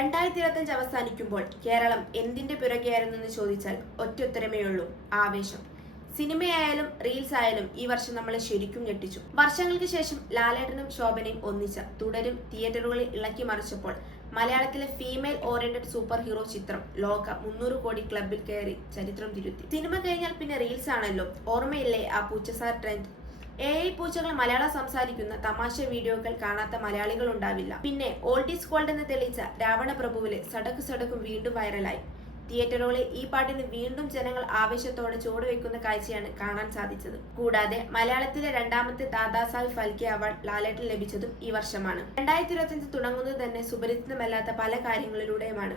2025 അവസാനിക്കുമ്പോൾ കേരളം എന്തിന്റെ പിറകെയായിരുന്നെന്ന് ചോദിച്ചാൽ ഒറ്റയുത്തരമേ ഉള്ളൂ: ആവേശം. സിനിമയായാലും റീൽസ് ആയാലും ഈ വർഷം നമ്മളെ ശരിക്കും ഞെട്ടിച്ചു. വർഷങ്ങൾക്ക് ശേഷം ലാലേട്ടനും ശോഭനയും ഒന്നിച്ച തുടരും തിയേറ്ററുകളിൽ ഇളക്കി മറിച്ചപ്പോൾ മലയാളത്തിലെ ഫീമെയിൽ ഓറിയന്റഡ് സൂപ്പർ ഹീറോ ചിത്രം ലോക 300 കോടി ക്ലബിൽ കയറി ചരിത്രം തിരുത്തി. സിനിമ കഴിഞ്ഞാൽ പിന്നെ റീൽസ് ആണല്ലോ. ഓർമ്മയില്ലേ ആ പൂച്ചസാർ ട്രെൻഡ്? AI പൂച്ചകൾ മലയാളം സംസാരിക്കുന്ന തമാശ വീഡിയോകൾ കാണാത്ത മലയാളികൾ ഉണ്ടാവില്ല. പിന്നെ ഓൾഡ് ഈസ് ഗോൾഡ് എന്ന് തെളിയിച്ച രാവണ പ്രഭുവിലെ സടക്കു സടക്കും വീണ്ടും വൈറലായി. തിയേറ്ററുകളിൽ ഈ പാട്ടിന് വീണ്ടും ജനങ്ങൾ ആവേശത്തോടെ ചുവടുവെക്കുന്ന കാഴ്ചയാണ് കാണാൻ സാധിച്ചത്. കൂടാതെ മലയാളത്തിലെ രണ്ടാമത്തെ ദാദാസാഹിബ് ഫാൽക്കെ അവാർഡ് ലാലേട്ടന് ലഭിച്ചതും ഈ വർഷമാണ്. 2025 തുടങ്ങുന്നത് തന്നെ സുപരിചിതമല്ലാത്ത പല കാര്യങ്ങളിലൂടെയുമാണ്.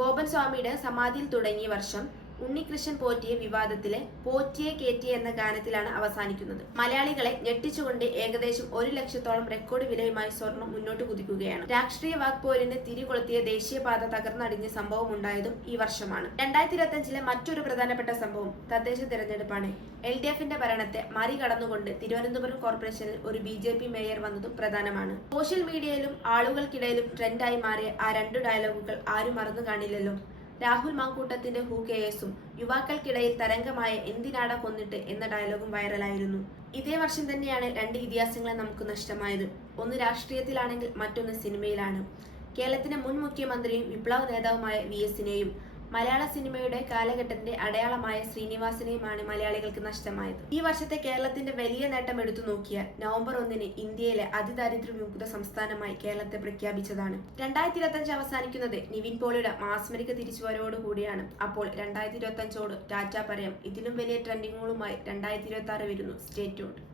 ഗോപൻ സ്വാമിയുടെ സമാധിയിൽ തുടങ്ങിയ വർഷം ഉണ്ണികൃഷ്ണൻ പോറ്റിയ വിവാദത്തിലെ പോറ്റിയെ കേറ്റിയെ എന്ന ഗാനത്തിലാണ് അവസാനിക്കുന്നത്. മലയാളികളെ ഞെട്ടിച്ചുകൊണ്ട് ഏകദേശം 1 ലക്ഷത്തോളം റെക്കോർഡ് വിലയുമായി സ്വർണം മുന്നോട്ട് കുതിക്കുകയാണ്. രാഷ്ട്രീയ വാക്പോരിന് തിരികൊളുത്തിയ ദേശീയപാത തകർന്നടിഞ്ഞ സംഭവം ഉണ്ടായതും ഈ വർഷമാണ്. 2025 മറ്റൊരു പ്രധാനപ്പെട്ട സംഭവം തദ്ദേശ തിരഞ്ഞെടുപ്പാണ്. LDFന്റെ ഭരണത്തെ മറികടന്നുകൊണ്ട് തിരുവനന്തപുരം കോർപ്പറേഷനിൽ ഒരു BJP മേയർ വന്നതും പ്രധാനമാണ്. സോഷ്യൽ മീഡിയയിലും ആളുകൾക്കിടയിലും ട്രെൻഡായി മാറിയ ആ 2 ഡയലോഗുകൾ ആരും മറന്നു കാണില്ലല്ലോ. രാഹുൽ മാങ്കൂട്ടത്തിന്റെ ഹൂ കേസും യുവാക്കൾക്കിടയിൽ തരംഗമായ എന്തിനാടാ കൊന്നിട്ട് എന്ന ഡയലോഗും വൈറലായിരുന്നു. ഇതേ വർഷം തന്നെയാണ് 2 ഇതിഹാസങ്ങളെ നമുക്ക് നഷ്ടമായത്. ഒന്ന് രാഷ്ട്രീയത്തിലാണെങ്കിൽ മറ്റൊന്ന് സിനിമയിലാണ്. കേരളത്തിന്റെ മുൻ മുഖ്യമന്ത്രിയും വിപ്ലവ നേതാവുമായ VSനെയും മലയാള സിനിമയുടെ കാലഘട്ടത്തിന്റെ അടയാളമായ ശ്രീനിവാസനെയുമാണ് മലയാളികൾക്ക് നഷ്ടമായത്. ഈ വർഷത്തെ കേരളത്തിന്റെ വലിയ നേട്ടം എടുത്തു നോക്കിയാൽ നവംബർ 1 ഇന്ത്യയിലെ അതിദാരിദ്ര്യ വിമുക്ത സംസ്ഥാനമായി കേരളത്തെ പ്രഖ്യാപിച്ചതാണ്. 2025 അവസാനിക്കുന്നത് നിവിൻ പോളിയുടെ മാസ്മരിക തിരിച്ചുവരവോടുകൂടിയാണ്. അപ്പോൾ 2025 ടാറ്റ പറയാം. ഇതിലും വലിയ ട്രെൻഡിങ്ങുകളുമായി 2026 വരുന്നു. Stay tuned.